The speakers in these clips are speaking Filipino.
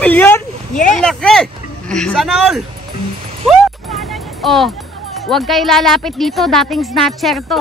million? Yes! Ang laki! Sana all! Oh, huwag kayo lalapit dito. Dating snatcher to.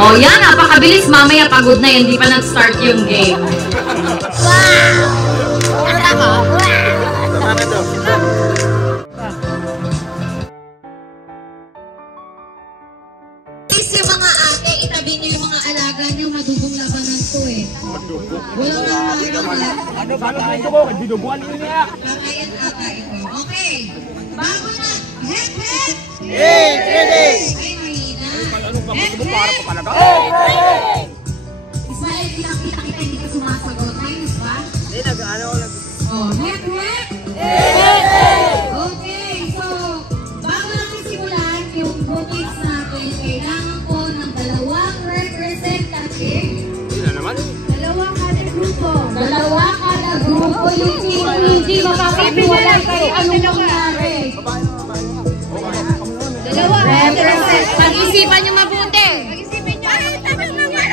Oh, yan, napakabilis. Mamaya pagod na yan, hindi pa nag-start yung game. Wow! Tara ko? Please, yung mga ate, itabi niyo yung mga alaga niyo. Madugong labanan to eh. Walang nangyayari. Ano ba na ito ko? Dinubuan ko niya. Kakayan ata ito. Okay. Bago na. Head, head. Hey, ready! Ay, mahina. Ano ba gusto mo para pa talaga? Ismael, kita hindi ka sumasagot. Ayos ba? Hindi, nag-ano lang. Oh, head, head. Okay, so, bago natin simulan yung bookings natin, kailangan ko ng dalawang representative. Hindi na naman. Dalawa kada grupo yung hindi makakabuwala kayo anong nangyari. Dalawa. Pag-isipan nyo mabuti. Pag-isipin nyo. Ay, tanong na nga.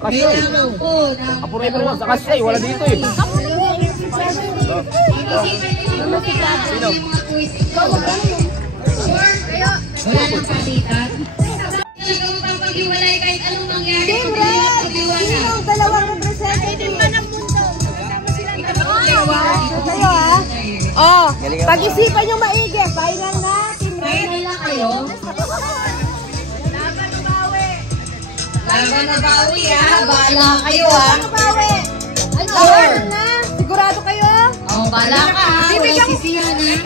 Kailangan ko ng Apurator lang sa kasya, wala dito eh. Wala nang palitan. Talagang papag-iwalay kahit anong mangyari. Team Red! Sinong dalawang representative? Kayo ha? Oh, pag-isipan nyo maigi. Final na, Team Red. Final na kayo. Laban na bawi ha. Bahala kayo ha. Bawi. Ano? Sure. Na? Sigurado kayo? Oh, bahala ka ha. Bibigyan Walang ko- sisihan ha.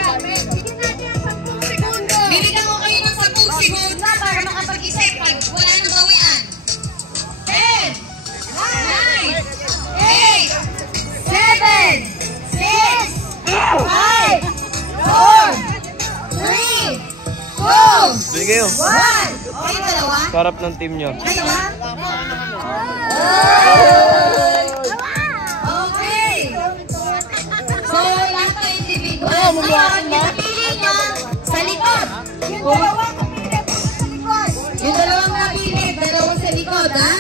Bigyan natin ang 10 segundo. Bibigyan ko kayo ng 10 segundo para makapag-isip pag wala nang bawian. 10, 9, 8, 7, 6, 5, 4, 3, 2, Sige yun. 1. Okay, dalawa? Sarap ng team nyo. Dalawa? Okay. So, lahat ng individual. Ngayon, napili nyo sa likod. Yung dalawang napili, dalawang sa likod, ha?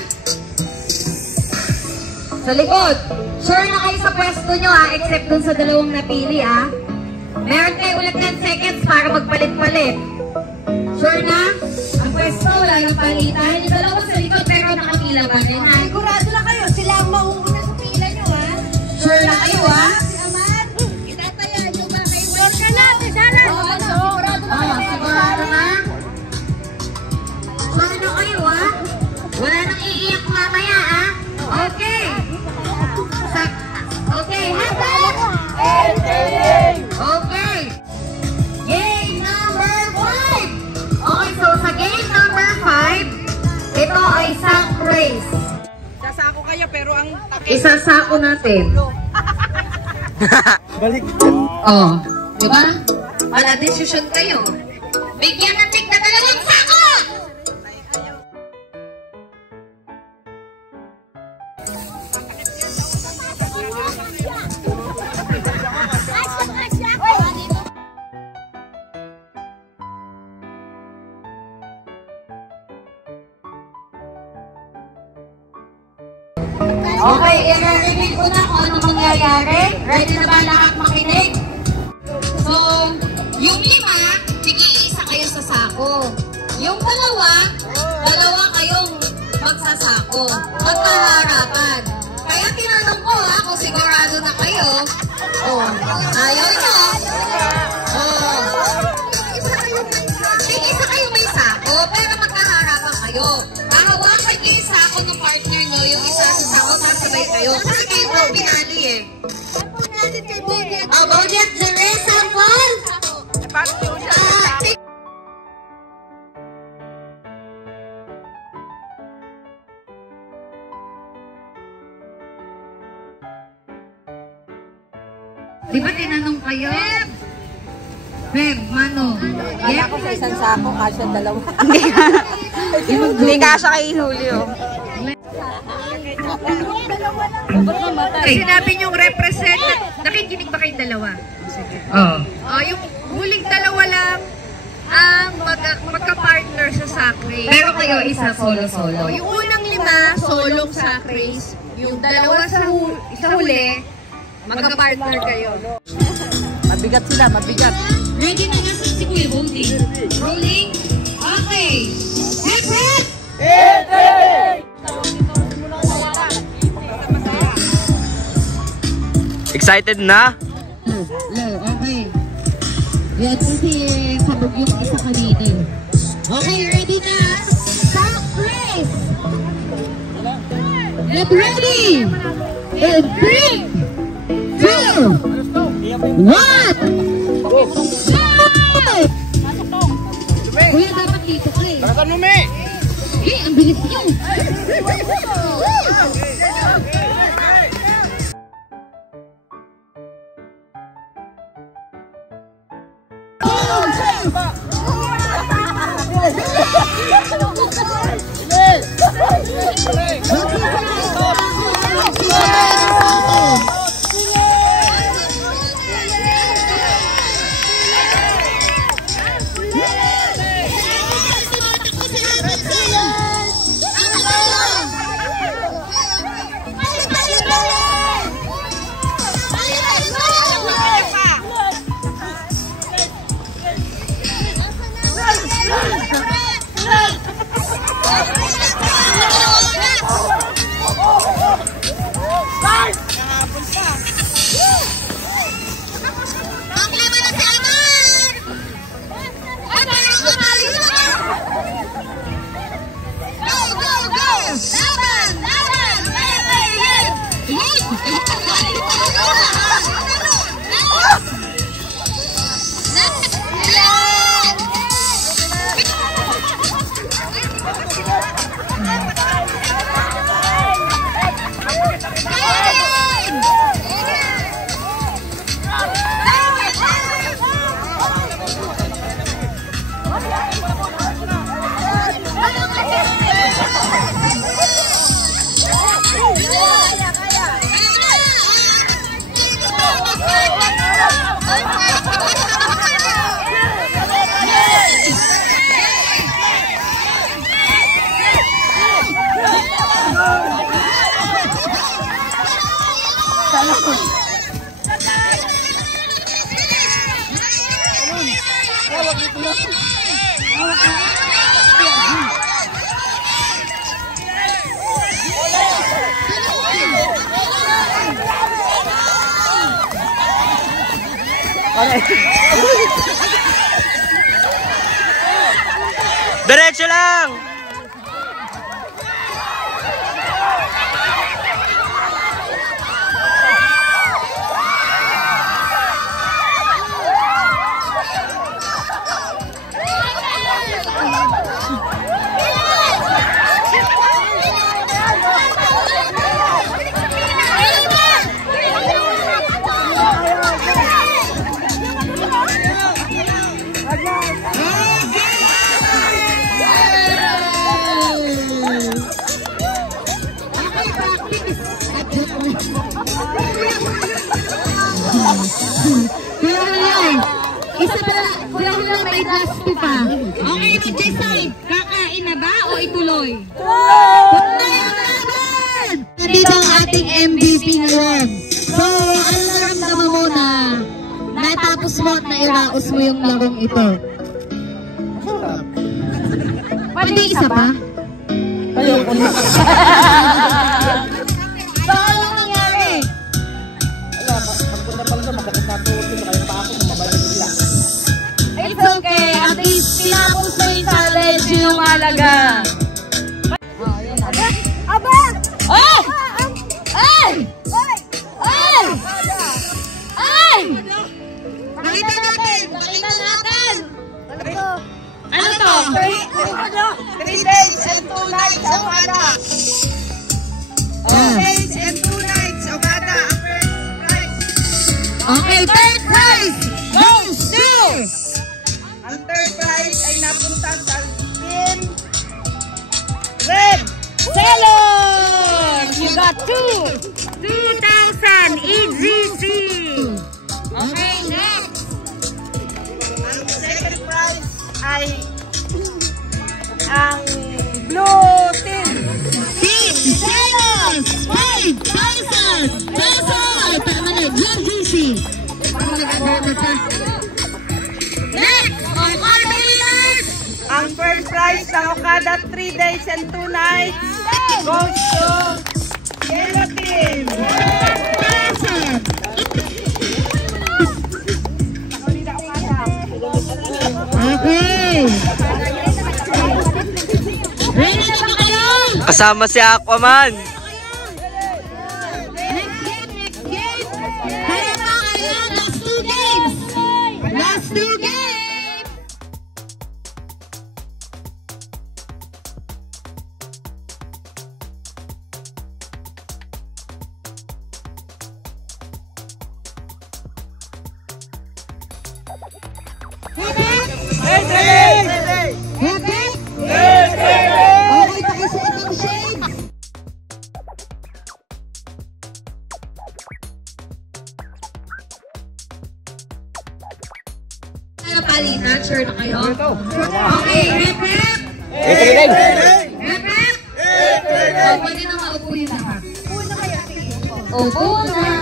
Sa likod. Sure na kayo sa pwesto nyo, ha? Except dun sa dalawang napili, ha? Meron kayo ulit 10 seconds para magpalit-palit. Sure na? Ang pwesto, wala nang palitan. Yung dalawa sa likod, pero nakapila pa din, ha? Sigurado na kayo. Sila ang mauuna sa pila nyo ha? Sure na kayo, ha? Naman. Itatayaan nyo ba kayo? Sure ka na. Sana. Sigurado na kayo. Sigurado na? Sure na kayo, ha? Wala nang iiyak mamaya, ha? Okay. Okay, hands up! Okay. Game number 5. Okay, so sa game number 5, ito ay sack race. Sasako kayo pero ang Isasako natin. Balik. Oh, di ba? Wala desisyon kayo. Bigyan ng tig na dalawang sako! Okay, i-reveal ko na kung anong mangyayari. Ready na ba lahat makinig? So, yung 5, tig-iisa kayo sa sako. Yung dalawa kayong magsasako. Magkaharapan. Kaya tinanong ko kung sigurado na kayo. Ayaw nyo. Tig-isa kayo may sako, pero magkaharapan kayo. Hahawakan niyo yung sako ng partner nyo, yung isa sa sako, masabay kayo. Kasi kayo po pinali eh. About it, there is someone? Di ba tinanong kayo? Beb, Mano. Kaya ko sa isang sako, kasya 2. Hindi kasya kay Julio. Sinabi niyong represent, nakikinig ba kayong dalawa? Oo. Yung huling dalawa lang ang magka-partner sa sack race. Pero kayo isa solo-solo. Yung unang 5, solong sack race. Yung dalawa sa huli, magka-partner kayo. Mabigat sila, mabigat. Ready na nasa si Kuya Rolling? Rolling? Okay. Hip hip! Excited na? Okay. Yan kasi sabog yung isa kanina. Okay, ready na? Sack race! Get ready! In 3, 2, 1! Go! Kuya, dapat dito ka eh. Tara, Numi! Ang bilis niyo! Diretso lang! Okay na, Jason. Kakain na ba o ituloy? Go! Nandito ang ating MVP ngayon. So, ano naramdaman mo na natapos mo at nairaos mo yung larong ito? Pwede isa pa? Ayoko na. So, ano nangyari? Wala, pagpunta pa lang sa masakit na tuhod ko, kaya pa ako mabalik nila. It's okay. At least tinapos na yung challenge yung alaga. Aba! Oh! Ay! Ay! Ay! Pakita natin! Pakita natin! Ano to? Ano to? 3 days and 2 nights Okada. 3 days and 2 nights Okada. Okay, third prize goes to... Ang third prize ay napunta sa Team Red. Salon! You got 2,000 EGC! Okay, next! Ang second prize ay ang Blue Team. Team Zelos! 5,000 pesos! Ay, tama na, EGC! Ano nag-agad pa? Next! Ang winners! Ang first prize ng Okada 3 days and 2 nights goes to Yellow Team. Okay! Ready na ba kayo? Kasama si Aquaman. Next game! Kaya ba kayo? Last 2 games! Last 2 games! Happy? Okay, pakisuot ang shades. Palitan, sure na kayo? Okay, rep rep! Rep rep! Oh, pwede na maupo yun na. Upo na!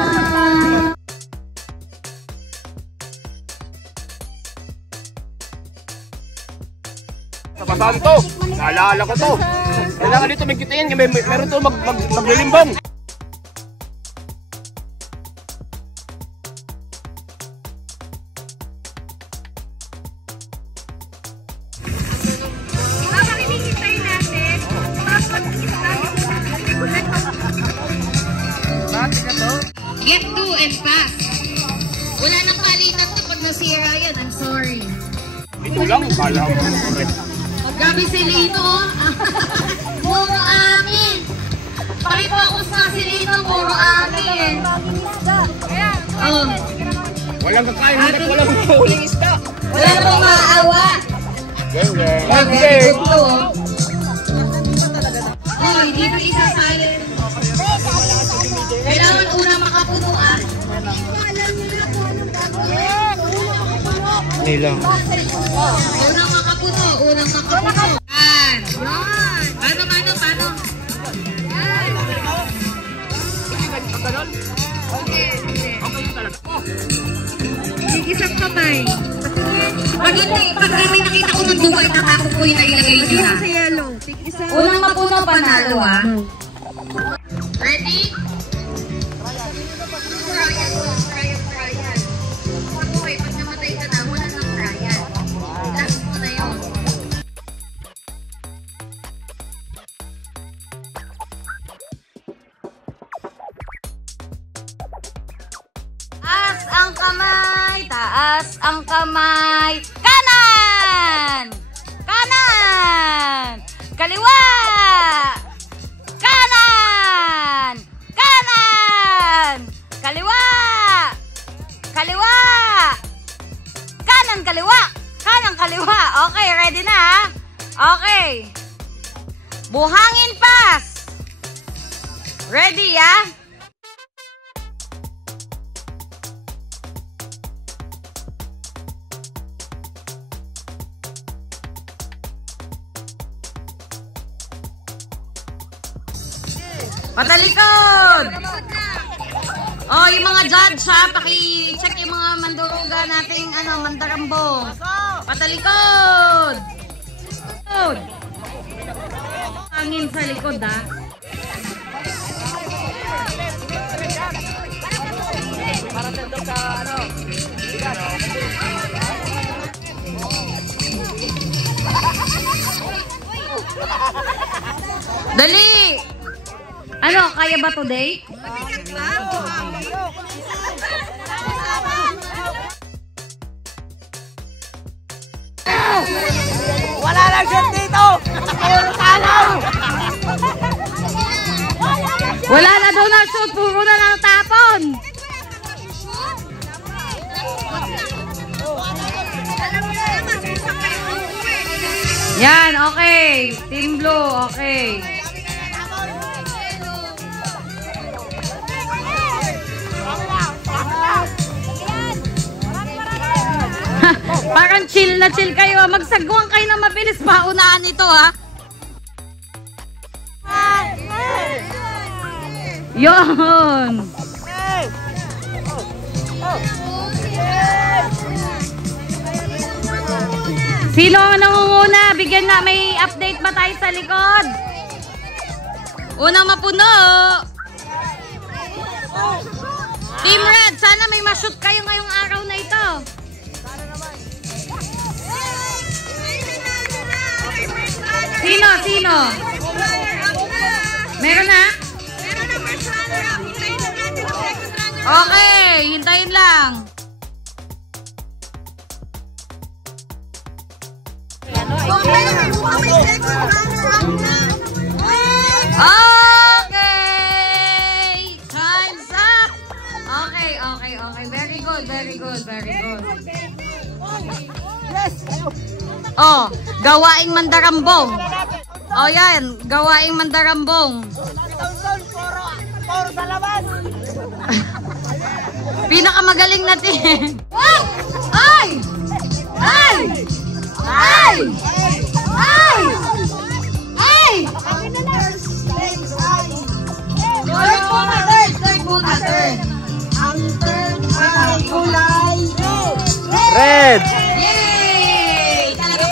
Kapasahan to. Naalala ko to. Kailangan dito may kitain. Meron to maglilimbong. Habang hinihintay natin, Get to and pass. Wala nang palitan to pag nasira yan. I'm sorry. Ito lang. Kala ko. Grabe si Lino. Puro amin. Pakipokus na si Lino. Puro amin. Oh. Walang kakain. Hanggat walang huling isda. Wala pong maawa. Okay, good to. Oh, hindi ko isa silent. Kailangan una makapuno ah. Nilang. Unang makapuno, unang makapuno. Yan. Paano? isang kamay. Pag may nakita ko ng buhay, natakot ko yung nailagay niyo ha. Sa yellow. Unang mapuno, panalo ha. Ready? Trial. Okay, pag namatay ka na, wala nang trial. Last mo na yun. Taas ang kamay, taas ang kamay. Kanan! Kanan! Kaliwa! Kanan! Kanan! Kaliwa! Kaliwa! Kanan, kaliwa! Kanan, kaliwa! Okay, ready na ha? Okay. Buhangin pass! Ready ya? Patalikod! Oh, yung mga judge ha, paki-check yung mga manduruga nating mandarambong. Patalikod! Hangin sa likod ha. Dali! Ano, kaya ba today? Wala lang siya dito! Wala na daw na shoot, puro na lang tapon. Yan, okay. Team Blue, okay. Parang chill na chill kayo. Magsagwang kayo na mabilis. Paunahan ito ha. Yun. Sino ang nangunguna? Bigyan na, may update ba tayo sa likod? Unang mapuno. Team Red, sana may ma-shoot kayo ngayong araw na ito. Sino? Sino? Meron na? Okay, hintayin lang. Okay! Time's up! Okay. Very good. Oh, gawaing mandarambong. Oh, yan. Gawaing mandarambong. Puro sa labas! Pinakamagaling natin. Ay! Ay! Ay! Ay! Ay! Turn. Ang turn ay kulay Red! Yay! Talaga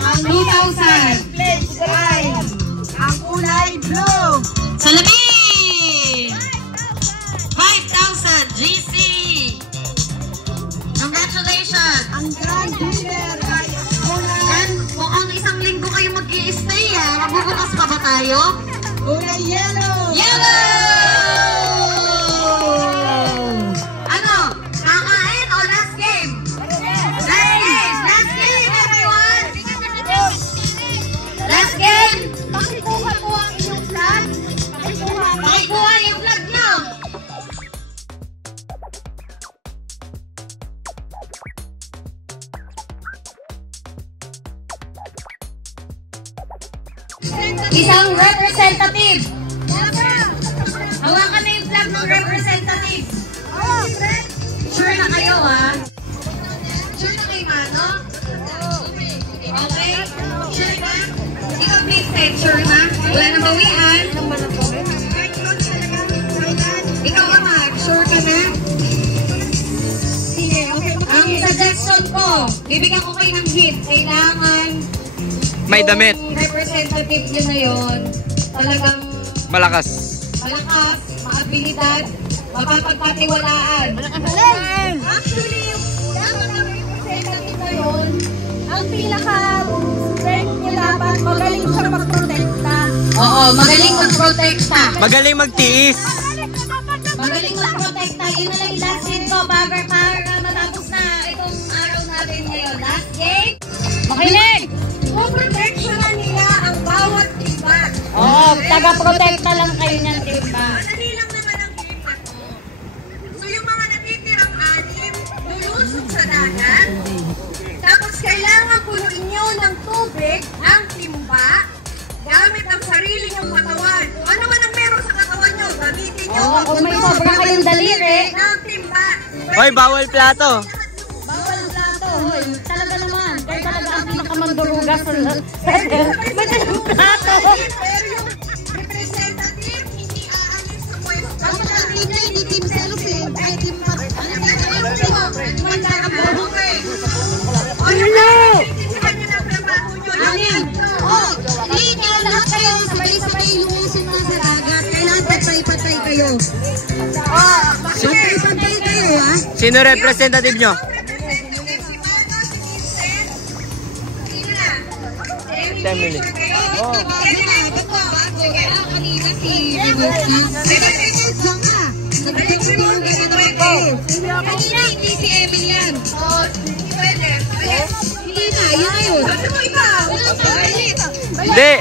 ang 2,000. place ay ang kulay blue. Salamin! 5,000 GC! Congratulations! Ang grand winner ay kulay And mukhang isang linggo kayo mag-i-stay ha. Magbubukas pa ba tayo? yellow. Ano? Kakain o last game? Last game everyone! Last game! Pakikuha po ang inyong flag. Pakikuha yung vlog nyo! Isang representative! Hawakan na yung flag ng representative! Sure na kayo ha? Sure na kayo Mano? Okay? Sure na? Ikaw Vincent, sure na? Wala nang bawian? Ikaw Amag, sure ka na? Ang suggestion ko, bibigyan ko kayo ng hit. Kailangan May damit. yung representative nyo na yun, talagang Malakas. maabilidad, mapapagpatiwalaan. Actually, dapat ang representative na yun, ang pinaka-strength niya dapat magaling siya mag-protecta. Oo, magaling mag-protecta. Magaling magtiis. Magaling mag-protecta. Yun na lang yung last game ko para matapos na itong araw natin ngayon. Last game. Makinig! Proteksyonan nila ang bawat timba. Oo, taga-protecta lang kayo niyan, timba. Madali lang naman ang timba to. So yung mga natitirang anim, lulusog sa dagat. Tapos kailangan punuin nyo ng tubig ang timba gamit ang sarili nyong katawan. Kung ano man ang meron sa katawan nyo, gamitin nyo. Oo, kung may sobra kayong daliri. Ng timba. Hoy, bawal plato. Bawal plato. Hoy, talaga naman. Kaya talaga ang pinakamanduruga Pero yung representative, hindi aalis sa pwesto. Hindi team cellophane, ay team sabay-sabay lumusong na sa dagat. Kailangan patay-patay kayo. Patay-patay kayo, ha? Sino representative nyo? Emily. Kanina si kanina hindi si Emily yan. Hindi na, yun na yun. Hindi,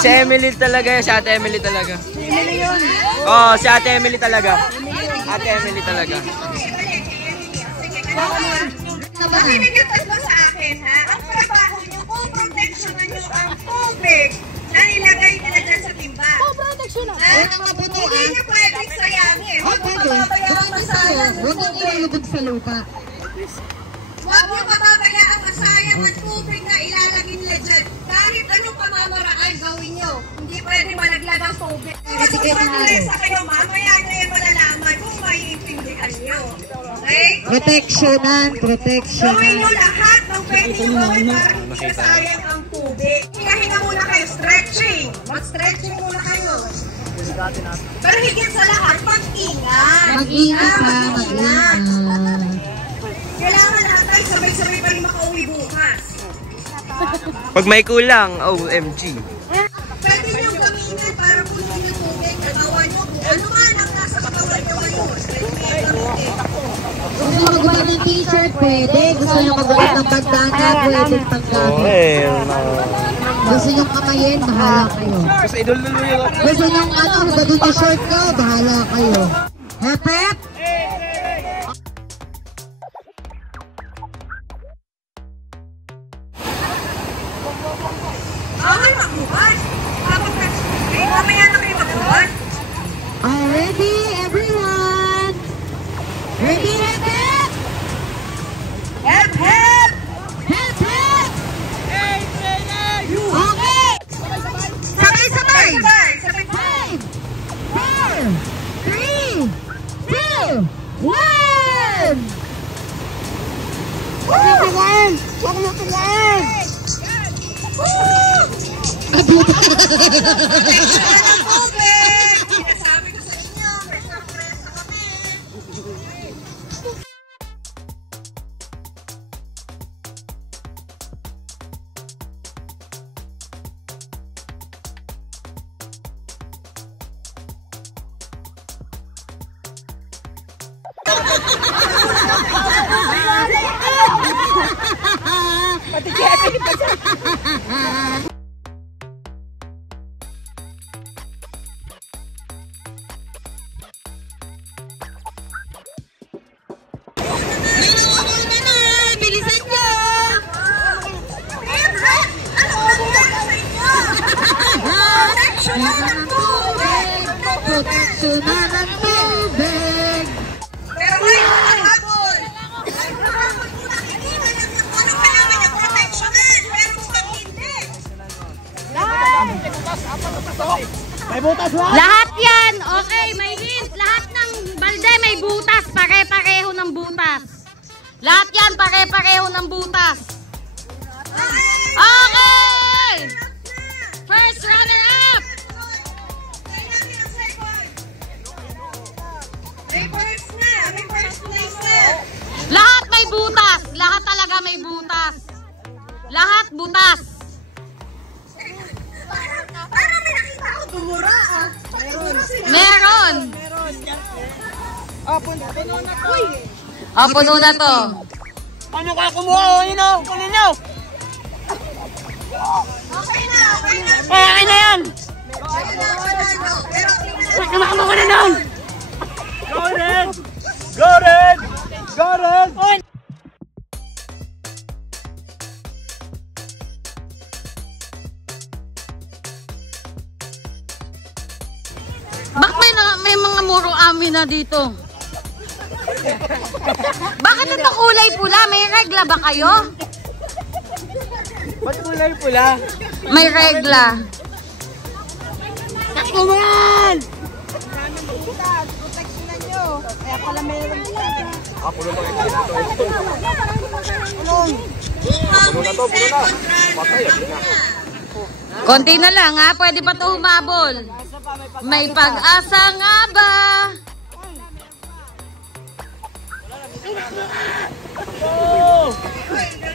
si Emily talaga yun. Si Ate Emily talaga. Oo, si Ate Emily talaga. Ate Emily talaga. Makinig yung tatlo sa akin, ha? Ang trabaho nyo, kung proteksyonan nyo ang tubig na nilagay nila dyan sa timba. Hindi nyo pwedeng sayangin. Huwag nyo pababayaan masayang ang tubig. Huwag nyo pababayaan masayang ang tubig na ilalagay nila dyan. Kahit anong pamamaraan gawin nyo, hindi pwedeng malaglag ang tubig. Kasi sa kayo, mamaya nyo yung malalaman kung maiintindihan nyo. Okay? Proteksyonan. Gawin nyo lahat ng pwede nyo gawin para hindi nasayang ang tubig. Hinga muna kayo, stretching. Mag-stretching muna kayo. Pero higit sa lahat, mag-ingat. Mag-ingat ha, mag-ingat. Kailangan natin sabay-sabay pa rin makauwi bukas. Pag may kulang, OMG. Pwede nyo gamitin para punuin yung tubig. Katawan nyo kung ano man ang nasa katawan nyo ngayon. Pwede nyo gamitin. Gusto nyo magbuhat ng t-shirt, pwede. Gusto nyo magbuhat ng bandana, pwede panggamit. Gusto nyo kamayin, bahala kayo. Gusto nyo dadun yung short ko, bahala kayo. Hep, hep! Bawal magbuhat. Tapos mamaya na kayo magbuhat. Ready, everyone? Ready, hep, hep! Help! Help! Hep, hep! Okay! Sabay-sabay! Sabay! 5, 4, 3, 2, 1! Sinasabi ko sa inyo, may surpresa kami. Bilisan nyo! Ano ba sa inyo? Proteksyonan ng tubig! Proteksyonan ng tubig! Pero ngayon nakabol! Ngayon nakabol kung nakikita niyo ano kailangan niya proteksyonan! Pero kung hindi! Lahat yan! Okay, may hint. Lahat ng balde may butas. Pare-pareho ng butas. Lahat yan, pare-pareho ng butas. Okay! First runner-up! May first na! May first place na! Lahat may butas. Lahat talaga may butas. Lahat butas. Parang may nakita ako tumura ah! Meron. Puno na to. Ano kaya kumuha? Kunin nyo! Okay na! Okay na! Kaya na yan! Pero Kumakuha na nun! Go Red! Go Red! Go Red! Bakit may mga muro amin na dito? Bakit ito kulay pula? May regla ba kayo? Ba't kulay pula? May regla. Takuman! Proteksyonan nyo. Kaya pala meron dito. Pulo na ito. Pulo na to, pulo na. Patay, na. Konti na lang ha, pwede pa ito humabol. May pag-asa nga ba?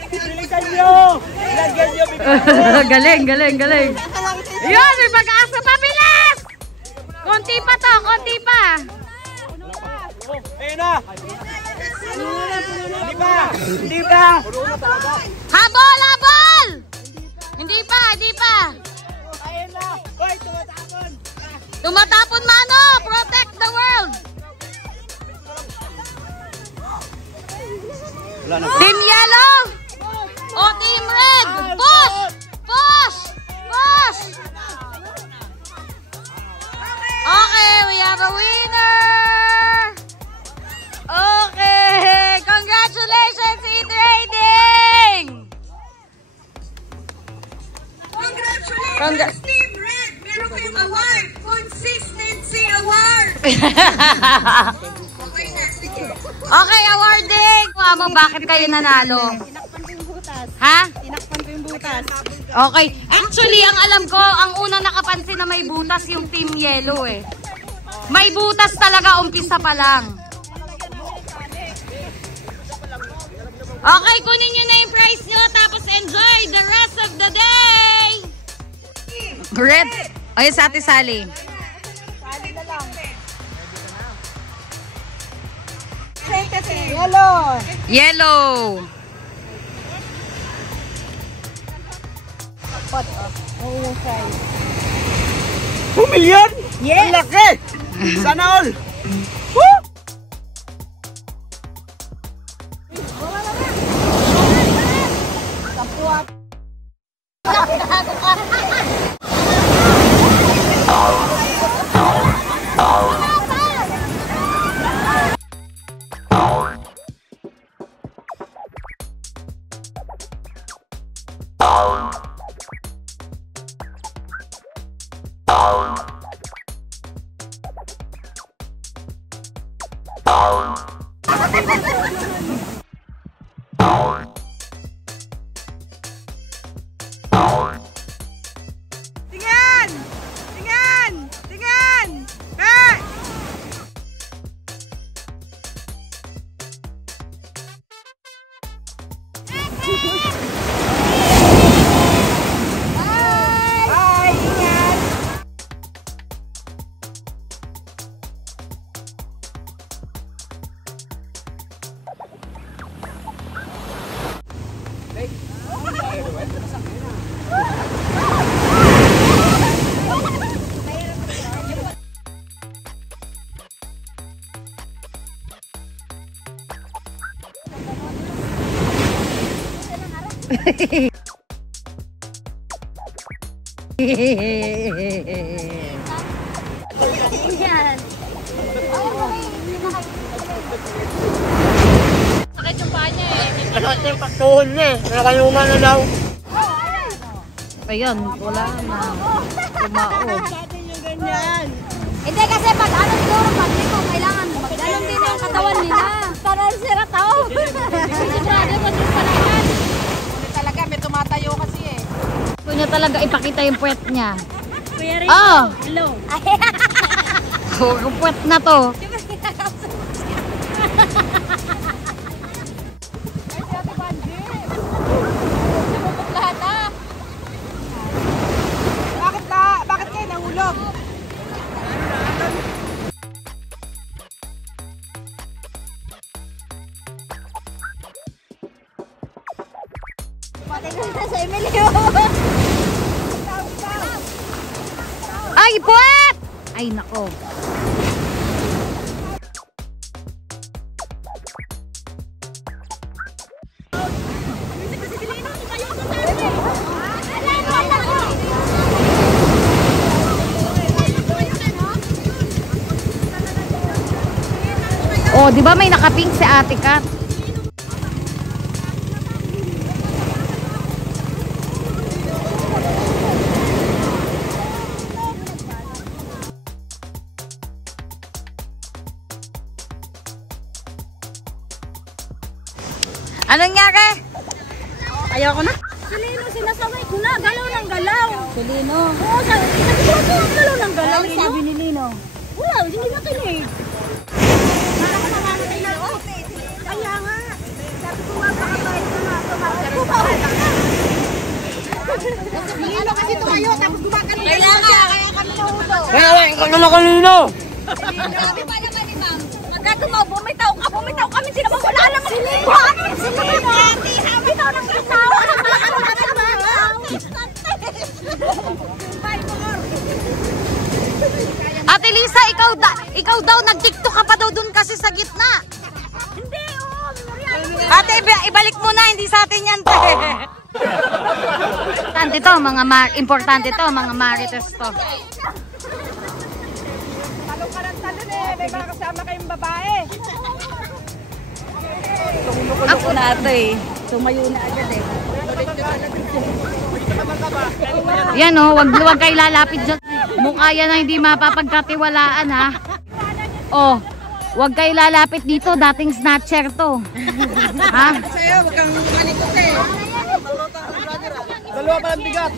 Bilisan nyo! Lagyan nyo! Galing, galing, galing. Yun, may pag-asa pa, bilis! Konti pa to, konti pa. Ayun na! Hindi pa! Hindi pa! Habol, habol! Hindi pa, hindi pa. Ayun na! Hoy, tumatapon! Tumatapon mano, protect the world. Team Yellow o Team Red, push! Push! Push! Okay, we have a winner! Okay, congratulations, E-Trading! Congratulations, Team Red! Meron kayong award! Consistency Award! Okay na, sige. Okay, awarding! Mo, bakit kayo nanalo? Tinakpan ko yung butas. Ha? Tinakpan ko yung butas. Okay. Actually, ang alam ko, ang unang nakapansin na may butas yung Team Yellow eh. May butas talaga, umpisa pa lang. Okay, kunin nyo na yung prize nyo, tapos enjoy the rest of the day! Red! O yung sa Ate Sally. Yellow. Yellow! Million? Yes! Ang laki! Sana all! Woo! Tingnan! Tingnan! Tingnan! Back! Bye! Ingat! Sakit yung paa niya eh. Masakit yung pagtuhon niya eh. Nakayungan na daw. Ayun, wala na. Tumao. Natin yung ganyan. Hindi kasi pag ano siguro pag dito, kailangan magganon din ang katawan nila. Para sira tao. Sigurado ko din pala yan. Hindi talaga, may tumatayo kasi eh. Gusto niya talaga ipakita yung puwet niya. Kuya Ray, Oh! hello. Yung puwet na to. Bakit kayo nahulog? Sa Emilio. Ay, puwet! Ay, nako. Oh, di ba may nakapink si Ate Kat? Anong nangyari? Ayoko na. Silino, sinasabay ko na. Galaw ng galaw. Silino. Oo, sabi ko, galaw ng galaw. Ano sabi ni Lino? Wala, hindi na kinig. Kaya nga. Sabi ko nga, pakabait ko na. Nilo kasi tumayo, tapos gumakan. Kaya kami nahulog. Kaya, ikaw naman kanino! Sabi pa naman ni ma'am, pagka bumitaw kami, sila ba wala naman silihan? Silihan! Bitaw ng bitaw! Ate Lisa, ikaw daw nag-tiktok ka pa daw dun kasi sa gitna. Hindi, oo. Ate, ibalik mo na, hindi sa atin yan. Importante to, importante to, mga marites to. Talong ka ng talon eh. May mga kasama kayong babae. Ako na ito eh. Tumayo na agad eh. Yan o, wag kayo lalapit dyan. Mukha yan na hindi mapapagkatiwalaan ha. Oh, wag kayo lalapit dito, dating snatcher to. Ha? Sa'yo, huwag kang manikot eh. Dalawa pa lang bigat.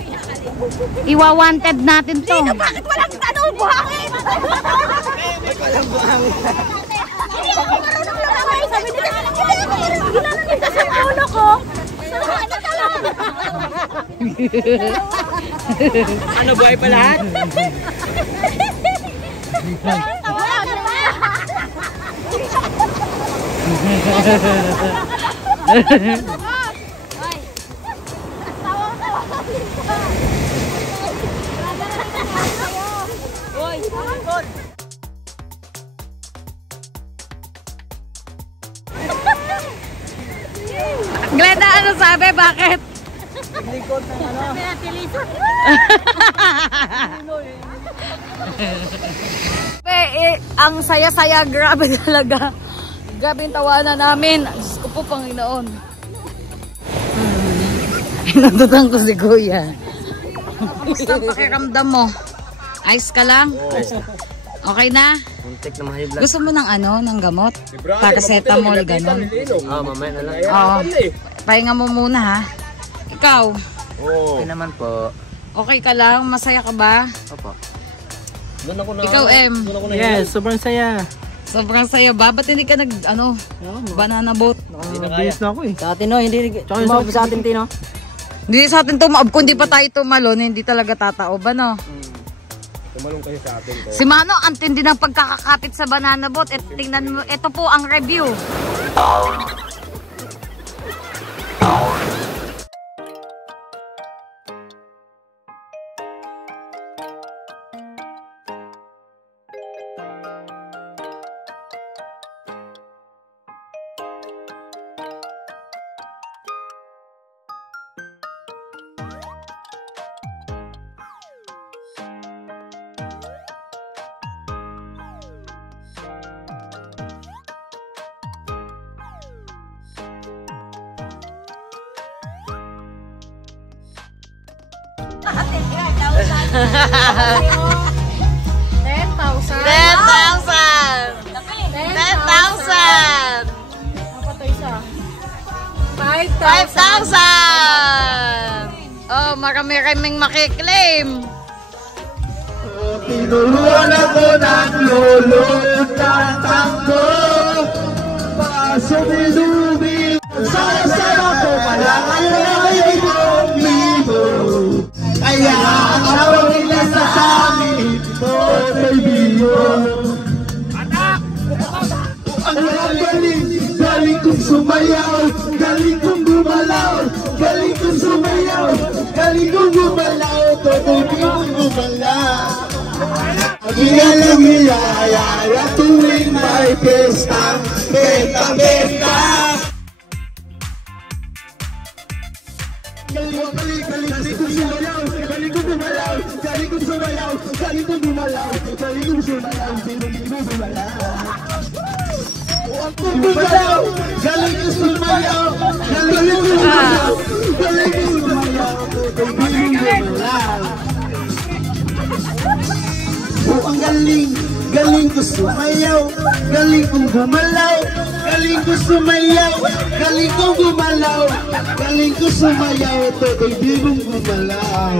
Iwa-wanted natin to. Bakit walang tanong buhangin? Hindi ako marunong lumaway. Sabi nila, ginanong kasi ang ulo ko. Ano talon? Ano, buhay pa lahat? Glenda, ano sabi? Bakit? Likod ng ano. Ang saya-saya, grabe talaga. Grabe yung tawanan namin. Diyos ko po, Panginoon. Natutan ko si Kuya. Basta pakiramdam mo. Ayos ka lang? Okay na? Muntik na mahal lang. Gusto mo ng ano, ng gamot? Paracetamol, ganon. Mamaya na lang. Oo. Pahinga mo muna ha. Ikaw, Okay naman po. okay ka lang? Masaya ka ba? Opo. Ikaw, M. Yes, sobrang saya. Sobrang saya ba? Ba't hindi ka banana boat? Bihis na ako eh. Sa atin no, hindi tumawag sa atin Tino. Hindi sa atin tumaob. Kung di pa tayo tumalon, hindi talaga tataob, ano? Tumalong kayo sa atin. Si Mano, ang tindi ng pagkakakapit sa banana boat. Et, tingnan mo, ito po ang review. Oh, marami-raming makiklaim. Tinuluan ako ng lolo tatang ko. Pasumilubin sa sarap ko. Kailangan ay bibo. Kaya ang tawag nila sa amin bibo. Ang galing kong sumayaw, galing kong gumalaw, galing kong sumayaw, galing kong gumalaw, todo kong gumalaw. Gigalang niyayaya tuwing may pesta, benta. Galing kong sumayaw, galing kong gumalaw, galing kong sumayaw, galing kong gumalaw, galing kong sumayaw, galing kong gumalaw. Gumalaw, galing kong sumayaw, galing kong gumalaw, galing kong sumayaw, galing kong gumalaw. Oh, ang galing galing ko sumayaw, galing kong gumalaw, galing ko sumayaw, galing kong gumalaw, galing ko sumayaw, toto'y di kong gumalaw.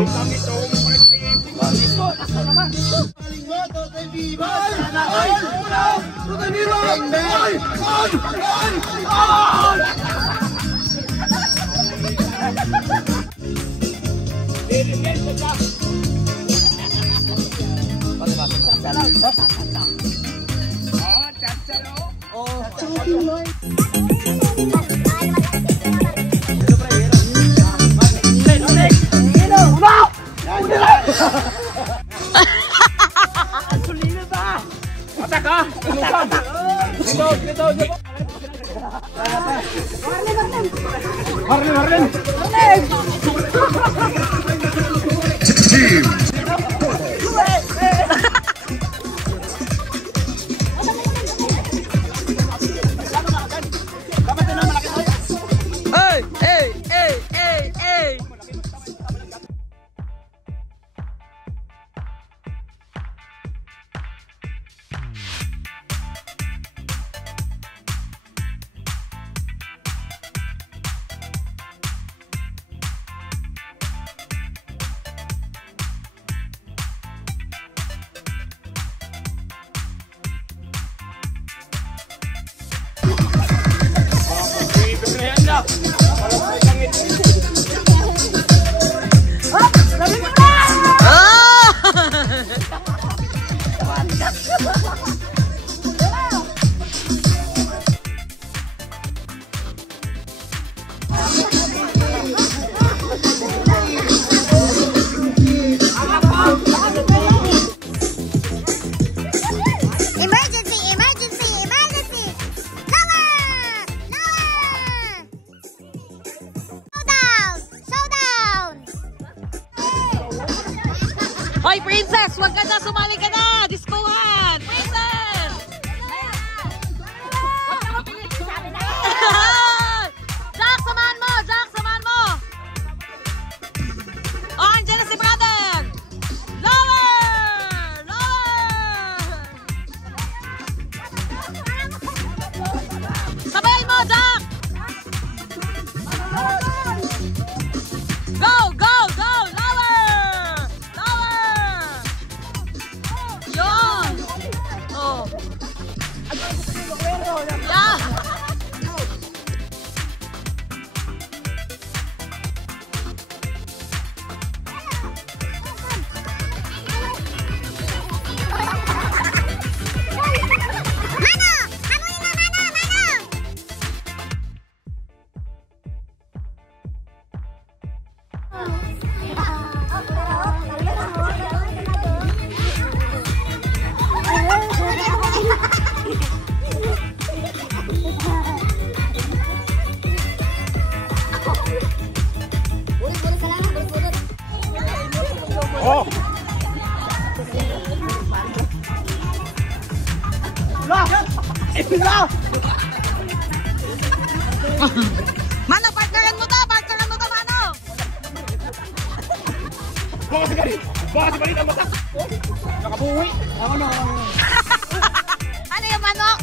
Hoy, princess! Huwag ka na! Sumali ka na! Diskuhan! Princess! Jack, samahan mo! Jack, samahan mo! Oh, andyan na si brother! Lower! Lower! Sabayan mo, Jack! Go! Go! Go! Lower! Yun! Oh! Yeah! Oh! Mano, partneran mo to! Partneran mo to, Mano! Baka si Balit! Baka si Balit ang mata! Nakabuwi! Ako na! Ano yung manok?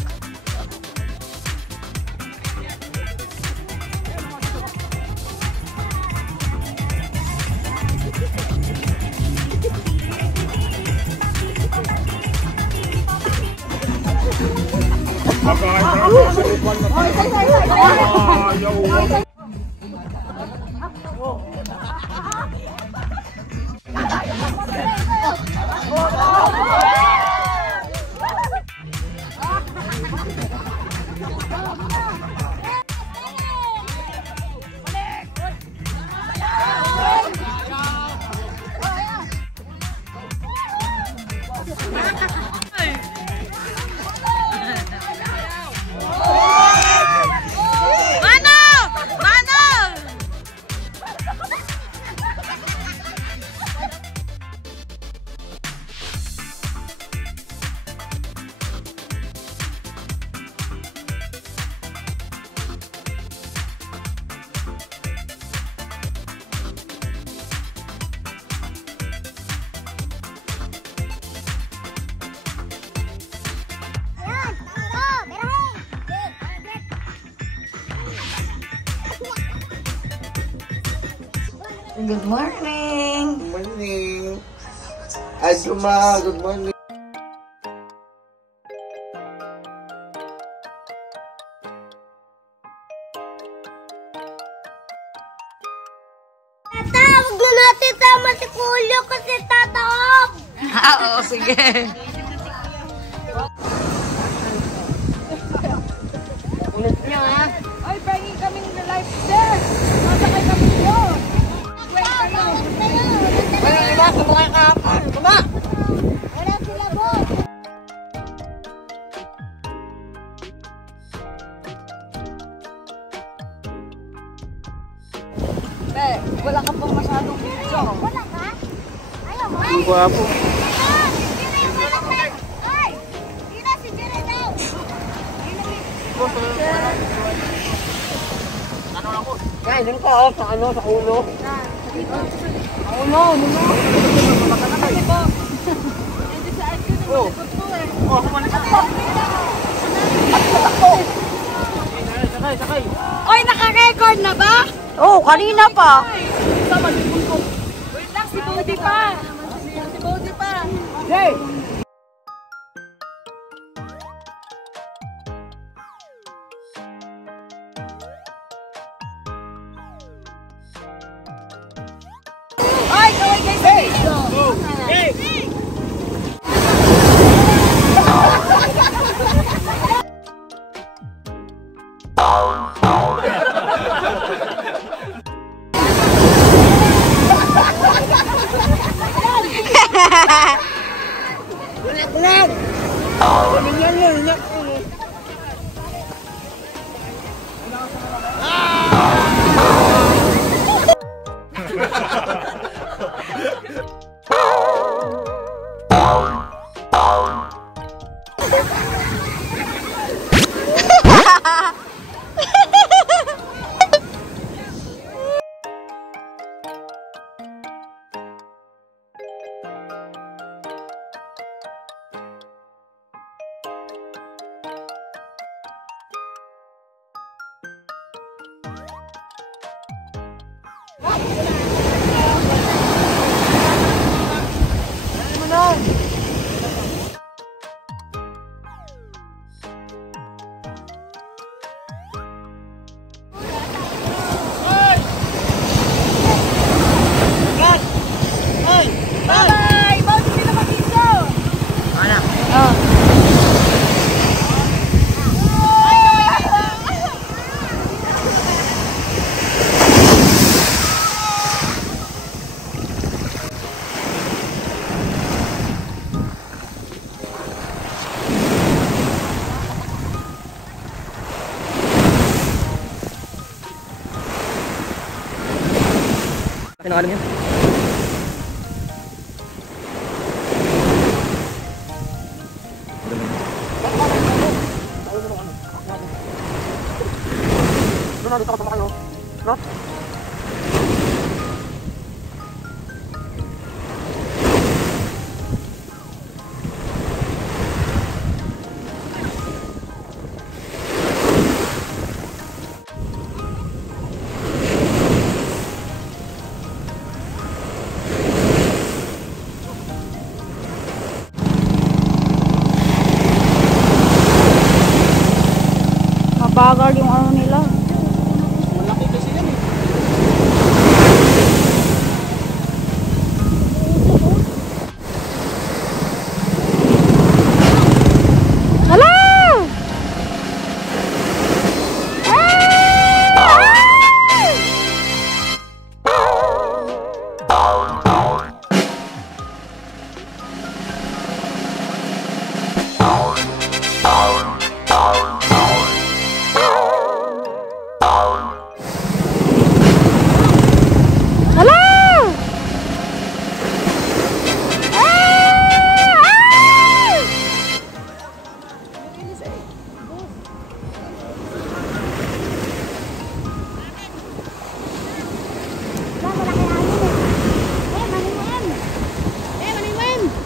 Good morning. Good morning. Ay, Juma, good morning. Tata, huwag mo natin tama si Kulyo kasi tataob. Oo, sige. Ulit niyo, ha? Ay, pengi kaming life there. Masakay kami doon. Wala iba, kumukha kahapon. Kuma! Wala sila, boss. Wala ka pang masyadong video. Wala ka? Ayaw mo. Ang gwapo. Ay! Dina si Jere daw. Kaya, dun ka, sa ano, sa ulo. Sa ulo, ano? Sakay. Oy, naka-record na ba? Oo, kanina pa. Wait lang, si Bodhi pa. Si Bodhi pa. Hey! Oy, kaway guys sa video. Bye-bye! Bodhi, hindi na mag-video. Pinakalam niya. Dito ka pa kayo. No? Mabagal yung ano nila. Malaki kasi yan eh. Hala!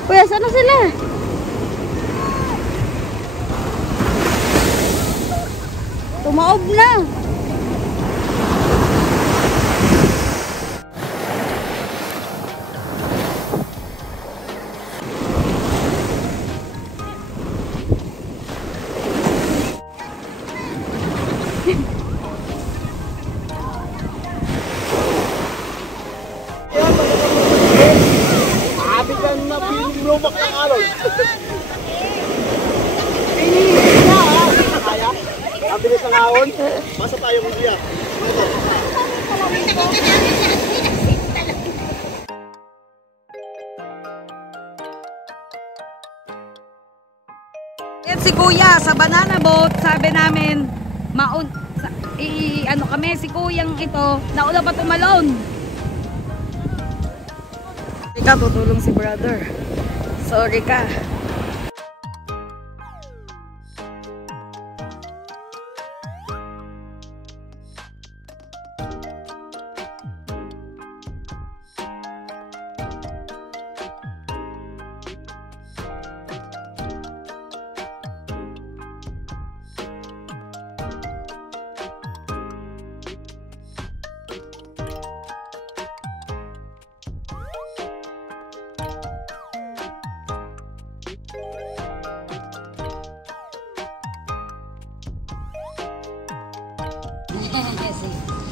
Kuya, saan na sila? Tumaob na. ahon. Basta tayong iyak. Yan si Kuya sa banana boat, sabi namin, ano kami, si Kuyang ito, nauna pa tumalon. Ika, tutulong si brother. Sorry ka.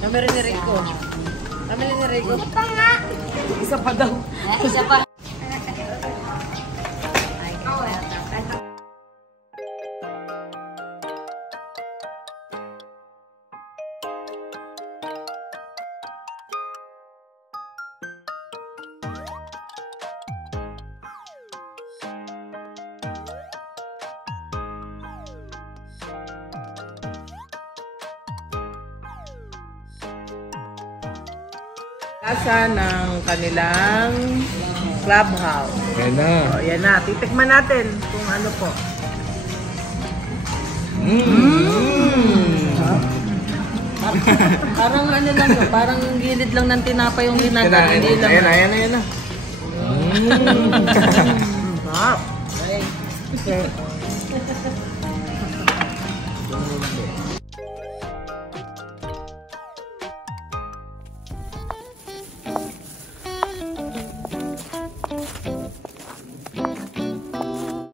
Kami rin ni Rico. Kami rin ni Rico. Ito nga. Isa pa daw. Isa pa. Lasa ng kanilang clubhouse. Yan na. O, yan na. Titikman natin kung ano po. Parang ano lang to, parang gilid lang ng tinapay yung ginagawa. Hindi lang. Ayan na, ayan na, ayan na. Sarap.